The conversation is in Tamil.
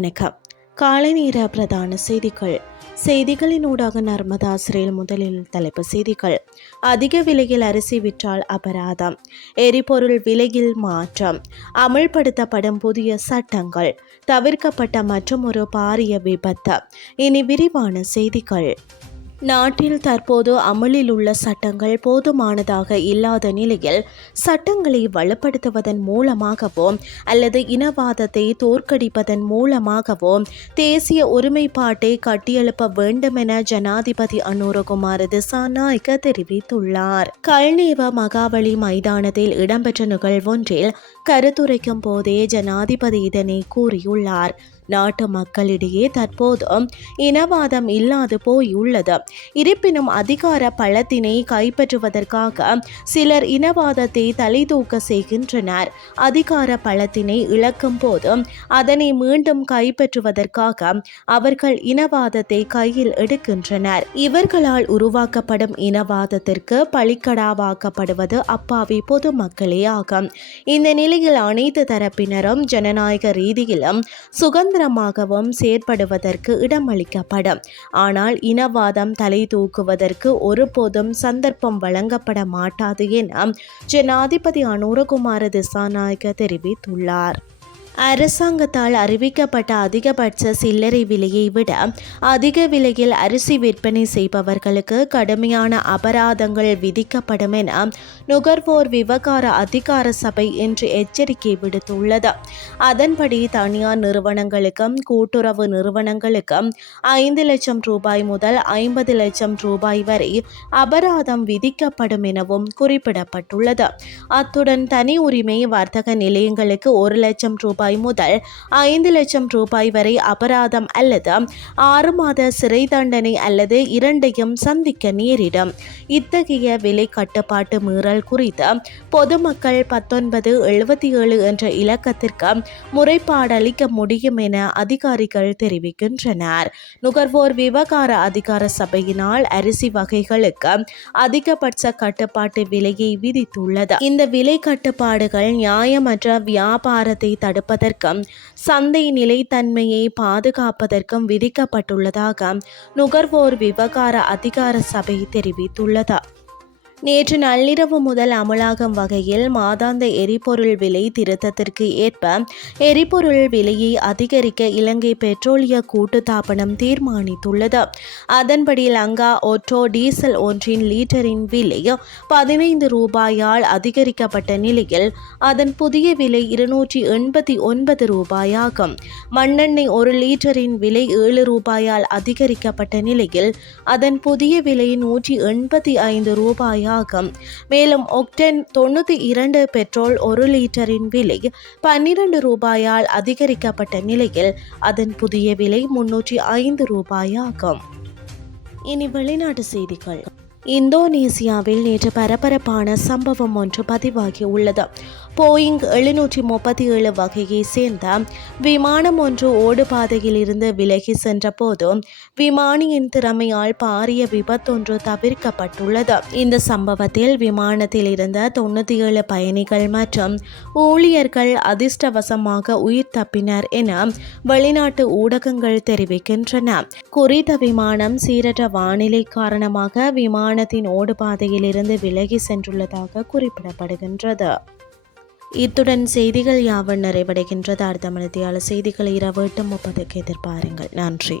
வணக்கம். காலை நேர பிரதான செய்திகள். செய்திகளினூடாக நர்மதா சிறையில் முதலில் தலைப்பு செய்திகள். அதிக விலையில் அரிசி விற்றால் அபராதம். எரிபொருள் விலையில் மாற்றம். அமல்படுத்தப்படும் புதிய சட்டங்கள். தவிர்க்கப்பட்ட மற்றும் ஒரு பாரிய விபத்து. இனி விரிவான செய்திகள். நாட்டில் தற்போது அமலில் உள்ள சட்டங்கள் போதுமானதாக இல்லாத நிலையில் சட்டங்களை வலுப்படுத்துவதன் மூலமாகவோ அல்லது இனவாதத்தை தோற்கடிப்பதன் மூலமாகவோ தேசிய ஒருமைப்பாட்டை கட்டியெழுப்ப வேண்டுமென ஜனாதிபதி அனுரகுமார் திசாநாயக்க தெரிவித்துள்ளார். கல்நீவ மகாவலி மைதானத்தில் இடம்பெற்ற நிகழ்வொன்றில் கருத்துரைக்கும் போதே ஜனாதிபதி இதனை கூறியுள்ளார். நாட்டு மக்களிடையே தற்போது இனவாதம் இல்லாது போயுள்ளது. இருப்பினும் அதிகார பலத்தினை கைப்பற்றுவதற்காக சிலர் இனவாதத்தை தலை தூக்க செய்கின்றனர். அதிகார பலத்தினை இழக்கும் போது அதனை மீண்டும் கைப்பற்றுவதற்காக அவர்கள் இனவாதத்தை கையில் எடுக்கின்றனர். இவர்களால் உருவாக்கப்படும் இனவாதத்திற்கு பழிக்கடாவாக்கப்படுவது அப்பாவி பொதுமக்களே ஆகும். இந்த நிலையில் அனைத்து தரப்பினரும் ஜனநாயக ரீதியிலும் சுதந்திரமாகவும் செயற்படுவதற்கு இடமளிக்கப்படும். ஆனால் இனவாதம் தலை தூக்குவதற்கு ஒருபோதும் சந்தர்ப்பம் வழங்கப்பட மாட்டாது என ஜனாதிபதி அனுரகுமார திசாநாயக்க தெரிவித்துள்ளார். அரசாங்கத்தால் அறிவிக்கப்பட்ட அதிகபட்ச சில்லறை விலையை விட அதிக விலையில் அரிசி விற்பனை செய்பவர்களுக்கு கடுமையான அபராதங்கள் விதிக்கப்படும் என நுகர்வோர் விவகார அதிகார சபை இன்று எச்சரிக்கை விடுத்துள்ளது. அதன்படி தனியார் நிறுவனங்களுக்கும் கூட்டுறவு நிறுவனங்களுக்கும் ஐந்து லட்சம் ரூபாய் முதல் ஐம்பது லட்சம் ரூபாய் வரை அபராதம் விதிக்கப்படும் எனவும் குறிப்பிடப்பட்டுள்ளது. அத்துடன் தனி உரிமை வர்த்தக நிலையங்களுக்கு ஒரு லட்சம் ரூபாய் ரூபாய் முதல் ஐந்து லட்சம் ரூபாய் வரை அபராதம் அல்லது ஆறு மாத சிறை தண்டனை அல்லது இரண்டையும் சந்திக்க நேரிடும். இத்தகைய விலை கட்டுப்பாட்டு மீறல் குறித்து பொதுமக்கள் பத்தொன்பது எழுபத்தி ஏழு என்ற இலக்கத்திற்கு முறைப்பாடு அளிக்க முடியும் என அதிகாரிகள் தெரிவிக்கின்றனர். நுகர்வோர் விவகார அதிகார சபையினால் அரிசி வகைகளுக்கு அதிகபட்ச கட்டுப்பாட்டு விலையை விதித்துள்ளது. இந்த விலை கட்டுப்பாடுகள் நியாயமற்ற வியாபாரத்தை தடுப்ப தடுப்பதற்கும் சந்தை நிலைத்தன்மையை பாதுகாப்பதற்கும் விதிக்கப்பட்டுள்ளதாக நுகர்வோர் விவகார அதிகார சபை தெரிவித்துள்ளது. நேற்று நள்ளிரவு முதல் அமலாகும் வகையில் மாதாந்த எரிபொருள் விலை திருத்தத்திற்கு ஏற்ப எரிபொருள் விலையை அதிகரிக்க இலங்கை பெட்ரோலிய கூட்டுத்தாபனம் தீர்மானித்துள்ளது. அதன்படி லங்கா ஒட்டோ டீசல் ஒன்றின் லீட்டரின் விலை பதினைந்து ரூபாயால் அதிகரிக்கப்பட்ட நிலையில் அதன் புதிய விலை இருநூற்றி எண்பத்தி ஒன்பது ரூபாயாகும். மண்ணெண்ணெய் ஒரு லீட்டரின் விலை ஏழு ரூபாயால் அதிகரிக்கப்பட்ட நிலையில் அதன் புதிய விலை நூற்றி எண்பத்தி ஐந்து ரூபாயா ஆகும் மேலும் ஒக்டென் தொண்ணூற்றி இரண்டு பெட்ரோல் ஒரு லிட்டரின் விலை பன்னிரண்டு ரூபாயால் அதிகரிக்கப்பட்ட நிலையில் அதன் புதிய விலை முன்னூற்றி ஐந்து ரூபாயாகும். இனி வெளிநாட்டு செய்திகள். இந்தோனேசியாவில் நேற்று பரபரப்பான சம்பவம் ஒன்று பதிவாகி உள்ளது. போயிங் எழுநூற்றி முப்பத்தி ஏழு வகையை சேர்ந்த விமானம் ஒன்று ஓடுபாதையில் இருந்து விலகி சென்றபோது விமானியின் திறமையால் பாரிய விபத்தொன்று தவிர்க்கப்பட்டுள்ளது. இந்த சம்பவத்தில் விமானத்தில் இருந்த தொண்ணூற்றி ஏழு பயணிகள் மற்றும் ஊழியர்கள் அதிர்ஷ்டவசமாக உயிர் தப்பினர் என வெளிநாட்டு ஊடகங்கள் தெரிவிக்கின்றன. குறித்த விமானம் சீரற்ற வானிலை காரணமாக விமான விமானத்தின் ஓடுபாதையில் இருந்து விலகி சென்றுள்ளதாக குறிப்பிடப்படுகின்றது. இத்துடன் செய்திகள் யாவன் நிறைவடைகின்றது. அடுத்த மணித்தியால செய்திகளை இரவு எட்டு முப்பதுக்கு எதிர்பாருங்கள். நன்றி.